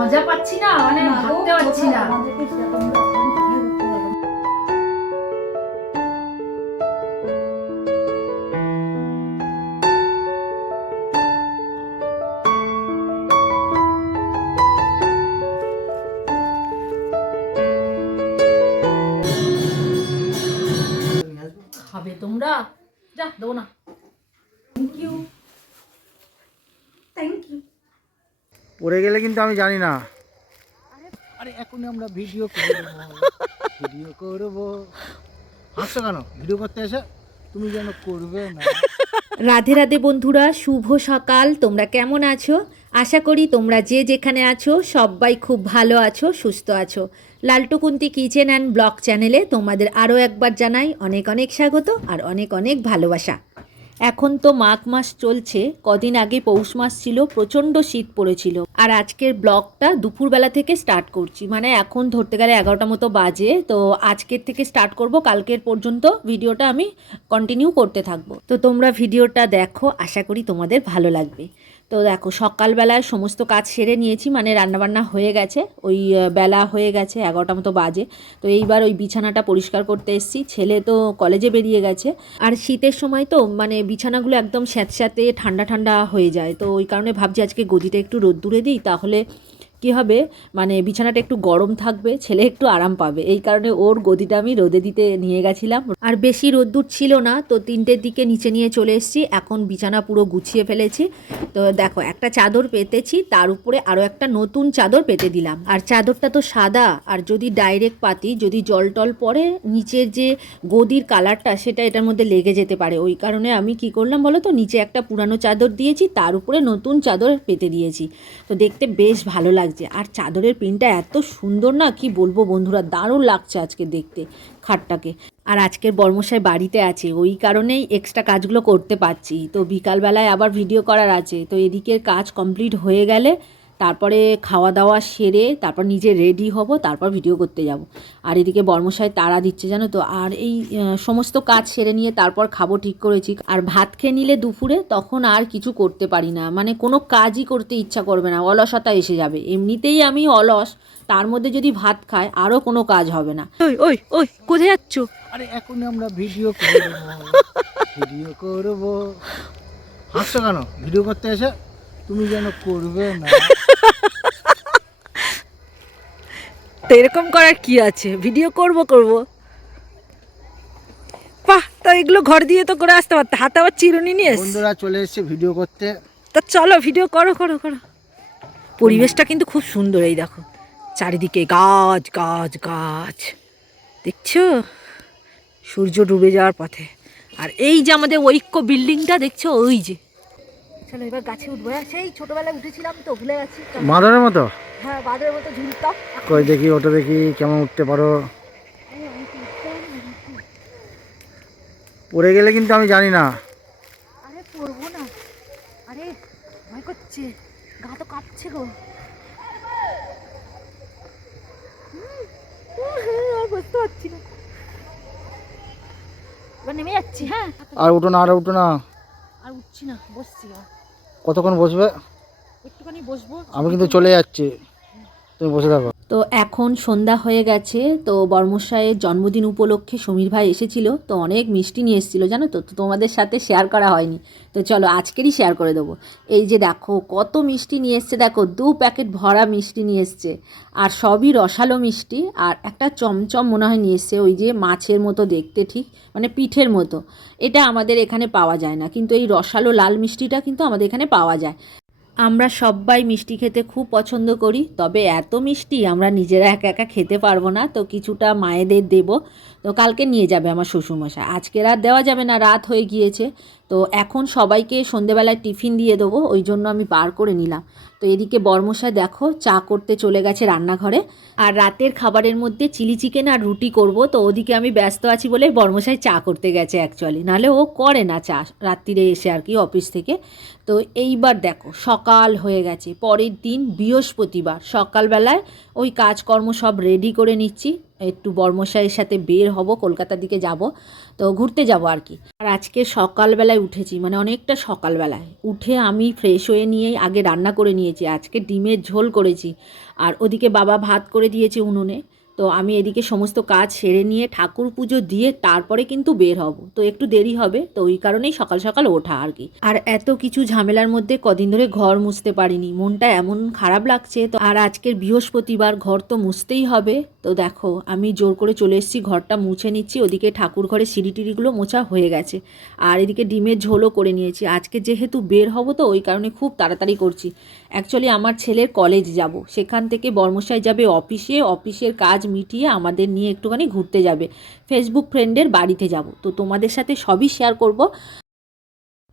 মজা পাচ্ছি না, মানে ভাবতে পারছি না। খাবে তোমরা? যা দেবো না। Thank you, thank you. পড়ে গেলে কিন্তু আমি জানি না। আরে এখন আমরা ভিডিও করব, ভিডিও করব। হাসছো কেন? ভিডিও করতে এসে তুমি যেন করবে না। রাধে রাধে বন্ধুরা, শুভ সকাল। তোমরা কেমন আছো? আশা করি তোমরা যে যেখানে আছো সবাই খুব ভালো আছো, সুস্থ আছো। লালটু কুন্তি কিচেন অ্যান্ড ব্লগ চ্যানেলে তোমাদের আরও একবার জানাই অনেক অনেক স্বাগত আর অনেক অনেক ভালোবাসা। এখন তো মাঘ মাস চলছে, কদিন আগে পৌষ মাস ছিল, প্রচণ্ড শীত পড়েছিল। আর আজকের ব্লগটা দুপুরবেলা থেকে স্টার্ট করছি, মানে এখন ধরতে গেলে 11টা মতো বাজে। তো আজকের থেকে স্টার্ট করব, কালকের পর্যন্ত ভিডিওটা আমি কন্টিনিউ করতে থাকবো। তো তোমরা ভিডিওটা দেখো, আশা করি তোমাদের ভালো লাগবে। তো দেখো, সকালবেলায় সমস্ত কাজ সেরে নিয়েছি, মানে রান্নাবান্না হয়ে গেছে, ওই বেলা হয়ে গেছে, 11টা মতো বাজে। তো এইবার ওই বিছানাটা পরিষ্কার করতে এসেছি। ছেলে তো কলেজে বেরিয়ে গেছে, আর শীতের সময় তো মানে বিছানাগুলো একদম স্যাঁতস্যাঁতে ঠান্ডা ঠান্ডা হয়ে যায়। তো ওই কারণে ভাবছি আজকে গদিটা একটু রোদ্দুরে দিই, তাহলে কী হবে, মানে বিছানাটা একটু গরম থাকবে, ছেলে একটু আরাম পাবে। এই কারণে ওর গদিটা আমি রোদে দিতে নিয়ে গেছিলাম। আর বেশি রোদ্দুর ছিল না, তো 3টের দিকে নিচে নিয়ে চলে এসেছি। এখন বিছানা পুরো গুছিয়ে ফেলেছি। তো দেখো, একটা চাদর পেতেছি, তার উপরে আরও একটা নতুন চাদর পেতে দিলাম। আর চাদরটা তো সাদা, আর যদি ডাইরেক্ট পাতি, যদি জল টল পড়ে, নিচের যে গদির কালারটা সেটা এটার মধ্যে লেগে যেতে পারে। ওই কারণে আমি কি করলাম বলো তো, নিচে একটা পুরানো চাদর দিয়েছি, তার উপরে নতুন চাদর পেতে দিয়েছি। তো দেখতে বেশ ভালো লাগছে। আর চাদরের প্রিন্টটা এত সুন্দর না, কি বলবো বন্ধুরা, দারুণ লাগছে আজকে দেখতে খাটটাকে। আর আজকের বর্মশাই বাড়িতে আছে, ওই কারণেই এক্সট্রা কাজগুলো করতে পারছি। তো বিকালবেলায় আবার ভিডিও করার আছে, তো এদিকের কাজ কমপ্লিট হয়ে গেলে তারপরে খাওয়া দাওয়া সেরে তারপর নিজে রেডি হব, তারপর ভিডিও করতে যাব। আর এদিকে বর্মশাই তাড়া দিচ্ছে জানো তো। আর এই সমস্ত কাজ সেরে নিয়ে তারপর খাবো ঠিক করেছি। আর ভাত খেয়ে নিলে দুপুরে, তখন আর কিছু করতে পারি না, মানে কোনো কাজই করতে ইচ্ছা করবে না, অলসতা এসে যাবে। এমনিতেই আমি অলস, তার মধ্যে যদি ভাত খায় আরও কোনো কাজ হবে না। ওই ওই ওই কোথায় যাচ্ছ? আরে এখন আমরা ভিডিও করব, ভিডিও করব। হাসছো কেন? ভিডিও করতে এসে তুমি যেন করবে না। তো এরকম করার কি আছে, ভিডিও করব। বাহ, তো এগুলো ঘর দিয়ে তো করে আসতে পারতে, হাতে আবার চিরুনি নিয়ে এসেছি। বন্ধুরা চলে এসেছে ভিডিও করতে। তা চলো ভিডিও করো। পরিবেশটা কিন্তু খুব সুন্দর, এই দেখো চারিদিকে গাছ গাছ গাছ, দেখছো সূর্য ডুবে যাওয়ার পথে। আর এই যে আমাদের ঐক্য বিল্ডিংটা দেখছো, ওই যে। চলো এবার গাছে উঠবো। সেই ছোটবেলায় উঠেছিলাম তো, ভুলে গেছি। মাদারের মতো? হ্যাঁ, বাঁদরের মতো ঝুলতাম। কই দেখি, ওটা দেখি কেমন উঠতে পারো। পড়ে গেলে কিন্তু আমি জানি না। আরে পড়বো না, আরে ভয় করছে, গা তো কাঁপছে গো। আর বুঝতে পারছি না, এবার নেমে যাচ্ছি। হ্যাঁ, আর উঠো না, আর উঠো না। আর উঠছি না, বসছি। আর কতক্ষণ বসবে? একটুখানি বসবো। আমি কিন্তু চলে যাচ্ছি, তুমি বসে থাকো। তো এখন সন্ধ্যা হয়ে গেছে। তো বর্মশাইয়ের জন্মদিন উপলক্ষে সমীর ভাই এসেছিল, তো অনেক মিষ্টি নিয়ে এসেছিলো জানো তো। তো তোমাদের সাথে শেয়ার করা হয়নি, তো চলো আজকেরই শেয়ার করে দেবো। এই যে দেখো কত মিষ্টি নিয়ে এসছে, দেখো 2 প্যাকেট ভরা মিষ্টি নিয়ে এসছে। আর সবই রসালো মিষ্টি। আর একটা চমচম মনে হয় নিয়ে এসছে, ওই যে মাছের মতো দেখতে, ঠিক মানে পিঠের মতো। এটা আমাদের এখানে পাওয়া যায় না, কিন্তু এই রসালো লাল মিষ্টিটা কিন্তু আমাদের এখানে পাওয়া যায়। আমরা সবাই মিষ্টি খেতে খুব পছন্দ করি, তবে এত মিষ্টি আমরা নিজেরা একা একা খেতে পারবো না, তো কিছুটা মায়েদের দেব। তো কালকে নিয়ে যাবে আমার শ্বশুরমশাই, আজকে রাত দেওয়া যাবে না, রাত হয়ে গিয়েছে। তো এখন সবাইকে সন্ধেবেলায় টিফিন দিয়ে দেবো, ওই জন্য আমি বার করে নিলাম। তো এদিকে বর্মশাই দেখো চা করতে চলে গেছে রান্নাঘরে। আর রাতের খাবারের মধ্যে চিলি চিকেন আর রুটি করব, তো ওদিকে আমি ব্যস্ত আছি বলে বর্মশাই চা করতে গেছে অ্যাকচুয়ালি, নাহলে ও করে না চা রাত্রিরে এসে আর কি, অফিস থেকে। তো এইবার দেখো সকাল হয়ে গেছে, পরের দিন বৃহস্পতিবার। সকালবেলায় ওই কাজকর্ম সব রেডি করে নিচ্ছি। একটু বর্মশাইয়ের সাথে বের হব, কলকাতার দিকে যাব, তো ঘুরতে যাব আর কি। আর আজকে সকালবেলায় উঠেছি, মানে অনেকটা সকালবেলায় উঠে আমি ফ্রেশ হয়ে নিয়েই আগে রান্না করে নিয়েছি। আজকে ডিমের ঝোল করেছি, আর ওদিকে বাবা ভাত করে দিয়েছে উনুনে। তো আমি এদিকে সমস্ত কাজ সেরে নিয়ে ঠাকুর পুজো দিয়ে তারপরে কিন্তু বের হব, তো একটু দেরি হবে, তো ওই কারণেই সকাল সকাল ওঠা আর কি। আর এত কিছু ঝামেলার মধ্যে কদিন ধরে ঘর মুছতে পারিনি, মনটা এমন খারাপ লাগছে। তো আর আজকের বৃহস্পতিবার, ঘর তো মুছতেই হবে। তো দেখো আমি জোর করে চলে এসেছি, ঘরটা মুছে নিচ্ছি। ওদিকে ঠাকুর ঘরে সিঁড়ি টিড়িগুলো মোছা হয়ে গেছে, আর এদিকে ডিমের ঝোলও করে নিয়েছি। আজকে যেহেতু বের হব তো ওই কারণে খুব তাড়াতাড়ি করছি। অ্যাকচুয়ালি আমার ছেলের কলেজ যাব, সেখান থেকে বর্মশাই যাবে অফিসে, অফিসের কাজ মিটিয়ে আমাদের নিয়ে একটুখানি ঘুরতে যাবে, ফেসবুক ফ্রেন্ডের বাড়িতে যাব। তো তোমাদের সাথে সবই শেয়ার করব।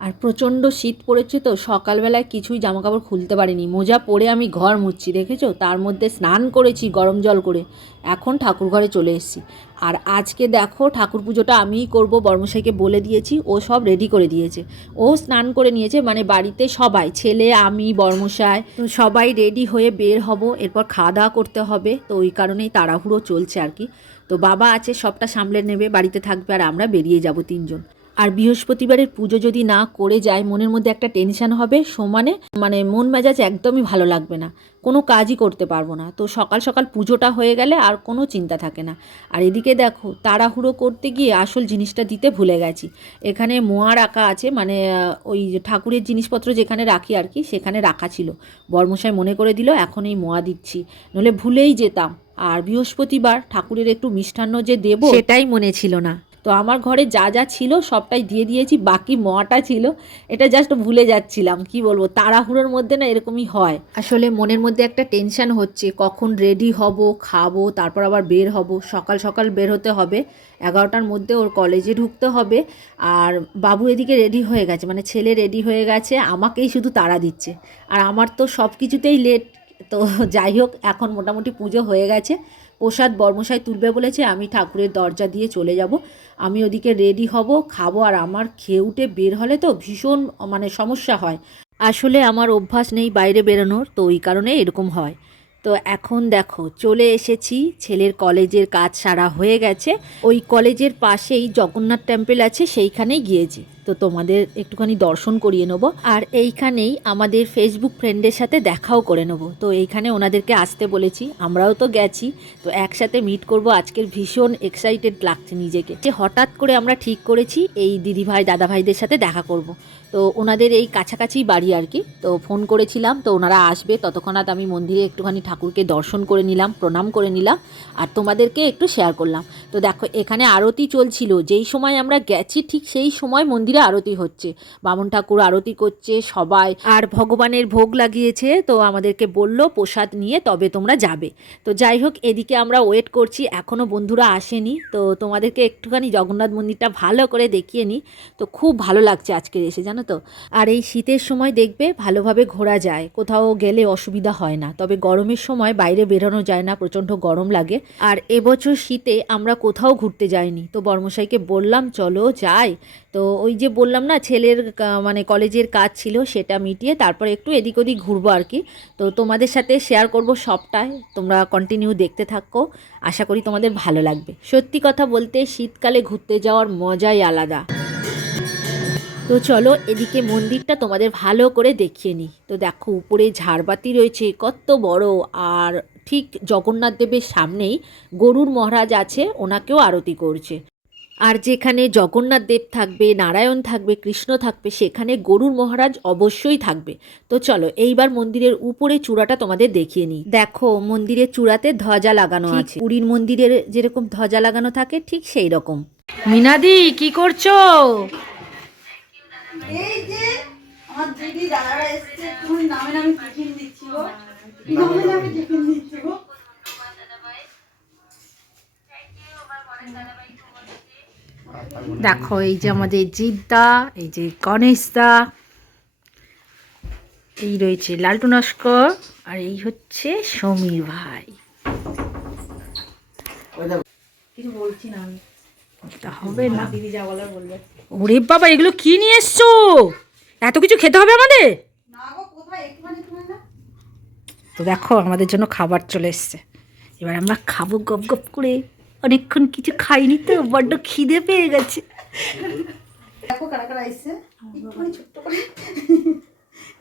আর প্রচণ্ড শীত পড়েছে, তো সকালবেলায় কিছুই জামাকাপড় খুলতে পারিনি, মোজা পরে আমি ঘর মুছছি, দেখেছো? তার মধ্যে স্নান করেছি গরম জল করে, এখন ঠাকুর ঘরে চলে এসেছি। আর আজকে দেখো ঠাকুর পুজোটা আমিই করব, বর্মশাইকে বলে দিয়েছি, ও সব রেডি করে দিয়েছে। ও স্নান করে নিয়েছে, মানে বাড়িতে সবাই, ছেলে, আমি, বর্মশাই, তো সবাই রেডি হয়ে বের হব। এরপর খাওয়া দাওয়া করতে হবে, তো ওই কারণেই তাড়াহুড়ো চলছে আর কি। তো বাবা আছে, সবটা সামলে নেবে, বাড়িতে থাকবে, আর আমরা বেরিয়ে যাব তিনজন। আর বৃহস্পতিবারের পুজো যদি না করে যায় মনের মধ্যে একটা টেনশন হবে সমানে, মানে মন মেজাজ একদমই ভালো লাগবে না, কোনো কাজই করতে পারবো না। তো সকাল সকাল পুজোটা হয়ে গেলে আর কোনো চিন্তা থাকে না। আর এদিকে দেখো তাড়াহুড়ো করতে গিয়ে আসল জিনিসটা দিতে ভুলে গেছি। এখানে মোয়া রাখা আছে, মানে ওই ঠাকুরের জিনিসপত্র যেখানে রাখি আর কি, সেখানে রাখা ছিল। বর্মশাই মনে করে দিল, এখন এই মোয়া দিচ্ছি, নইলে ভুলেই যেতাম। আর বৃহস্পতিবার ঠাকুরের একটু মিষ্টান্ন যে দেবো সেটাই মনে ছিল না। তো আমার ঘরে যা যা ছিল সবটাই দিয়ে দিয়েছি, বাকি মোয়াটা ছিল, এটা জাস্ট ভুলে যাচ্ছিলাম। কি বলবো, তাড়াহুড়োর মধ্যে না এরকমই হয়। আসলে মনের মধ্যে একটা টেনশন হচ্ছে, কখন রেডি হব, খাবো, তারপর আবার বের হব। সকাল সকাল বের হতে হবে, 11টার মধ্যে ওর কলেজে ঢুকতে হবে। আর বাবু এদিকে রেডি হয়ে গেছে, মানে ছেলে রেডি হয়ে গেছে, আমাকেই শুধু তাড়া দিচ্ছে। আর আমার তো সব কিছুতেই লেট। তো যাই হোক, এখন মোটামুটি পুজো হয়ে গেছে, প্রসাদ বর্মশাই তুলবে বলেছে, আমি ঠাকুরের দরজা দিয়ে চলে যাব। আমি ওদিকে রেডি হব, খাবো। আর আমার খেয়ে উঠে বের হলে তো ভীষণ মানে সমস্যা হয়, আসলে আমার অভ্যাস নেই বাইরে বেরোনোর, তো ওই কারণে এরকম হয়। তো এখন দেখো চলে এসেছি, ছেলের কলেজের কাজ সারা হয়ে গেছে। ওই কলেজের পাশেই জগন্নাথ টেম্পল আছে, সেইখানেই গিয়েছি। তো তোমাদের একটুখানি দর্শন করিয়ে নেবো, আর এইখানেই আমাদের ফেসবুক ফ্রেন্ডের সাথে দেখাও করে নেবো। তো এইখানে ওনাদেরকে আসতে বলেছি, আমরাও তো গেছি, তো একসাথে মিট করব। আজকের ভীষণ এক্সাইটেড লাগছে নিজেকে, যে হঠাৎ করে আমরা ঠিক করেছি এই দিদিভাই দাদাভাইদের সাথে দেখা করব। তো ওনাদের এই কাছাকাছি বাড়ি আর কি, তো ফোন করেছিলাম, তো ওনারা আসবে। ততক্ষণাৎ আমি মন্দিরে একটুখানি ঠাকুরকে দর্শন করে নিলাম, প্রণাম করে নিলাম, আর তোমাদেরকে একটু শেয়ার করলাম। তো দেখো এখানে আরতি চলছিল, যেই সময় আমরা গেছি ঠিক সেই সময় মন্দিরে আরতি হচ্ছে, বামন ঠাকুর আরতি করছে সবাই, আর ভগবানের ভোগ লাগিয়েছে। তো আমাদেরকে বলল প্রসাদ নিয়ে তবে তোমরা যাবে। তো যাই হোক, এদিকে আমরা ওয়েট করছি, এখনও বন্ধুরা আসেনি। তো তোমাদেরকে একটুখানি জগন্নাথ মন্দিরটা ভালো করে দেখিয়ে নিই। তো খুব ভালো লাগছে আজকে এসে, জানো তো। আর এই শীতের সময় দেখবে ভালোভাবে ঘোরা যায়, কোথাও গেলে অসুবিধা হয় না। তবে গরমের সময় বাইরে বেরোনো যায় না, প্রচণ্ড গরম লাগে। আর এবছর শীতে আমরা কোথাও ঘুরতে যাইনি, তো বর্মশাইকে বললাম চলো যাই। তো ওই যে বললাম না, ছেলের মানে কলেজের কাজ ছিল, সেটা মিটিয়ে তারপর একটু এদিক ওদিক ঘুরবো আর কি। তো তোমাদের সাথে শেয়ার করব সবটাই, তোমরা কন্টিনিউ দেখতে থাকো, আশা করি তোমাদের ভালো লাগবে। সত্যি কথা বলতে শীতকালে ঘুরতে যাওয়ার মজাই আলাদা। তো চলো এদিকে মন্দিরটা তোমাদের ভালো করে দেখিয়ে নিই। তো দেখো উপরে ঝাড়বাতি রয়েছে কত বড়, আর ঠিক জগন্নাথ দেবের সামনেই গরুর মহারাজ আছে, ওনাকেও আরতি করছে। আর যেখানে জগন্নাথ দেব থাকবে, নারায়ণ থাকবে, কৃষ্ণ থাকবে, সেখানে গরুর মহারাজ অবশ্যই থাকবে। তো চলো এইবার মন্দিরের উপরে চূড়াটা তোমাদের দেখিয়ে নিই। দেখো মন্দিরের চূড়াতে ধ্বজা লাগানো আছে, পুরীর মন্দিরের যেরকম ধ্বজা লাগানো থাকে ঠিক সেই রকম। মিনাদি কি করছো? এই যে আমার দিদি দাদারা এসেছে, তুমি নামে নামে টিফিন দিচ্ছি গো, নামে নামে টিফিন দিচ্ছি গো। দেখো এই যে আমাদের জিদ্দা, এই যে গণেশদা, এই রয়েছে লালটু নস্কর, আর এই হচ্ছে সমীর ভাই। কিছু বলছি না আমি, এটা হবে না। দিদি যা বলার বলবে। ওরে বাবা, এগুলো কি নিয়ে এসছো? এত কিছু খেতে হবে আমাদের? না গো, কোথায় একটুখানি একটুখানি না। তো দেখো আমাদের জন্য খাবার চলে এসছে, এবার আমরা খাবো গপ গপ করে। অনেকক্ষণ কিছু খাইনি তো, বড্ড খিদে পেয়ে গেছে। দেখো কারা কারা আইসে, একটুখানি ছোট্ট করে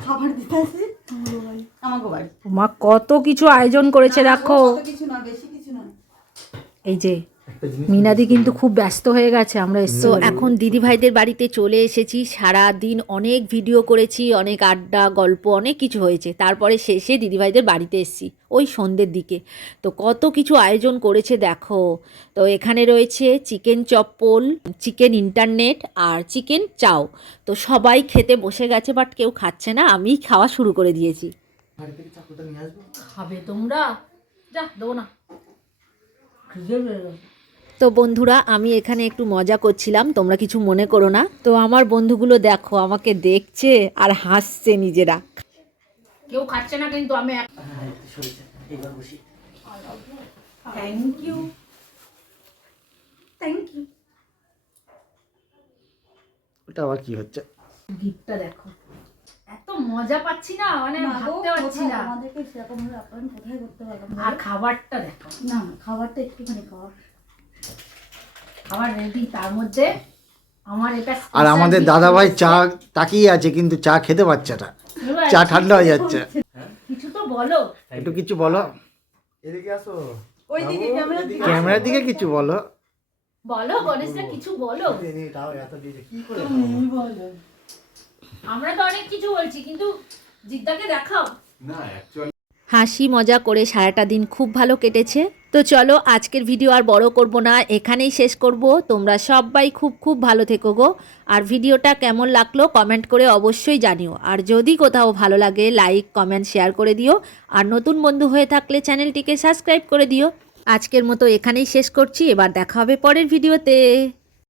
খাবার দিতে আসি আমাকে বাড়ি। মা কত কিছু আয়োজন করেছে দেখো। কত কিছু না, বেশি কিছু না। এই যে মিনাদি কিন্তু খুব ব্যস্ত হয়ে গেছে, আমরা এসো এখন দিদি ভাইদের বাড়িতে চলে এসেছি। সারা দিন অনেক ভিডিও করেছি, অনেক আড্ডা গল্প অনেক কিছু হয়েছে, তারপরে শেষে দিদি ভাইদের বাড়িতে এসেছি ওই সন্ধ্যের দিকে। তো কত কিছু আয়োজন করেছে দেখো। তো এখানে রয়েছে চিকেন চপ্পল, চিকেন ইন্টারনেট আর চিকেন চাও। তো সবাই খেতে বসে গেছে, বাট কেউ খাচ্ছে না, আমি খাওয়া শুরু করে দিয়েছি। খাবে তোমরা? যা দেবো না। তো বন্ধুরা আমি এখানে একটু মজা করছিলাম, তোমরা কিছু মনে করো না। তো আমার বন্ধুগুলো দেখো আমাকে দেখছে আর হাসছে নিজেরা। কেউ খাচ্ছে না কিন্তু আমি থ্যাংক ইউ থ্যাংক ইউ। ওটা আবার কি হচ্ছে? গিফটটা দেখো, এত মজা পাচ্ছি না, মানে ভাবতে পারছি না। আমাদেরকে সেরকম ভাবে আপ্যায়ন কোথায় করতে পারলাম আর খাবারটা দেখো, না, খাবারটা একটুখানি খাওয়া। খাবার রেডি, তার মধ্যে আমার এটা আর আমাদের দাদা ভাই চা তাকিয়ে আছে কিন্তু চা খেতে পারছে না, চা ঠান্ডা হয়ে যাচ্ছে। কিছু তো বলো, একটু কিছু বলো, এদিকে আসো। ওই দিকে ক্যামেরার দিকে ক্যামেরার দিকে কিছু বলো। বলো গণেশদা কিছু বলো। তাও এত দিয়েছে কি করে? তুমি বলো। আমরা তো অনেক কিছু বলছি কিন্তু জিদ্দাকে দেখাও না অ্যাকচুয়ালি হাসি মজা করে সারাটা দিন খুব ভালো কেটেছে। তো চলো আজকের ভিডিও আর বড় করব না, এখানেই শেষ করব। তোমরা সবাই খুব খুব ভালো থেকো গো। আর ভিডিওটা কেমন লাগলো কমেন্ট করে অবশ্যই জানিও। আর যদি কোথাও ভালো লাগে লাইক কমেন্ট শেয়ার করে দিও। আর নতুন বন্ধু হয়ে থাকলে চ্যানেলটিকে সাবস্ক্রাইব করে দিও। আজকের মতো এখানেই শেষ করছি, এবার দেখা হবে পরের ভিডিওতে।